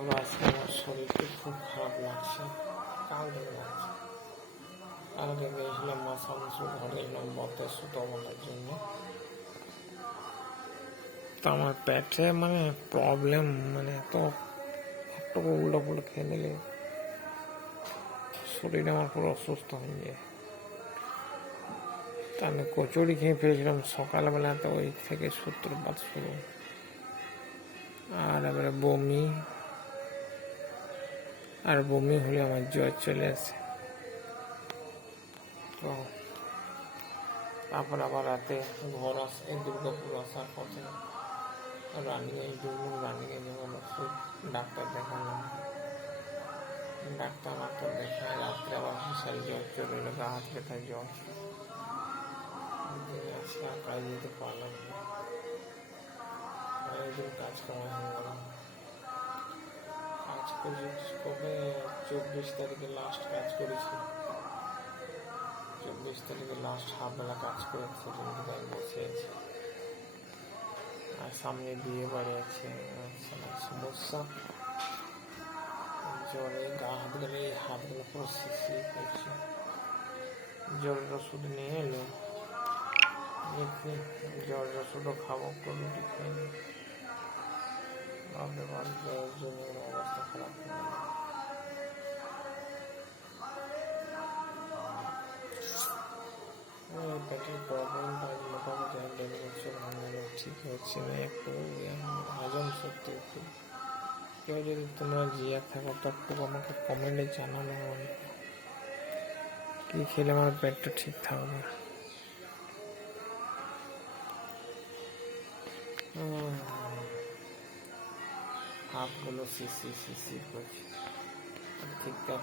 ধরো আজকে আমার শরীরটা খুব খারাপ লাগছে। কাল থেকে লাগছে। কালকে গিয়েছিলাম মাসামসু ঘরে এলাম বতে সুতো বলার জন্য। তো আমার পেটে প্রবলেম এত একটু উল্টো পুল্টো খেয়ে নিলে শরীর আমার পুরো অসুস্থ হয়ে যায়। তা আমি কচুরি খেয়ে ফেলেছিলাম সকালবেলাতে, ওই থেকে সূত্রপাত শুরু। আর এবারে বমি হলে আমার জ্বর চলে আসে। তো তারপর আবার রাতে ঘর দুর্গাপুর আসার পথে রানিংয়ে যখন ওষুধ ডাক্তার দেখালাম, ডাক্তার দেখায় রাত্রে আবার বিশাল জ্বর চলে এলো, গা হাত ব্যথা জ্বর। আজকে আর কাজ যেতে পারলাম না, অনেকদিন কাজ করা হয়ে গেল। কাজ করেছি কবে 24 তারিখে লাস্ট কাজ করেছি। 24 তারিখে লাস্ট হাফবেলা কাজ করে সেদিন থেকে আমি বসে আছি। আর সামনে বিয়ে বাড়ি আছে, সমস্যা জ্বরে গা হাতগুলো পুরো শিশিয়ে করছে। জ্বরের ওষুধ নিয়ে এলো, দেখি জ্বরের ওষুধও খাবো, রুটি খেয়ে নি। জ্বরের জন্য অবস্থা খারাপ হয়ে গেল। পেটের প্রবলেমটা মোটামুটি দেড় বছর হয়ে ঠিক হচ্ছে না, একটু হজম শক্তি একটু। কেউ যদি তোমরা জিয়া থাকো তো একটু আমাকে কমেন্টে জানানো, কি খেলে আমার পেটটা ঠিক থাকবে। হাতগুলো শিশি করছে, ঠিকঠাক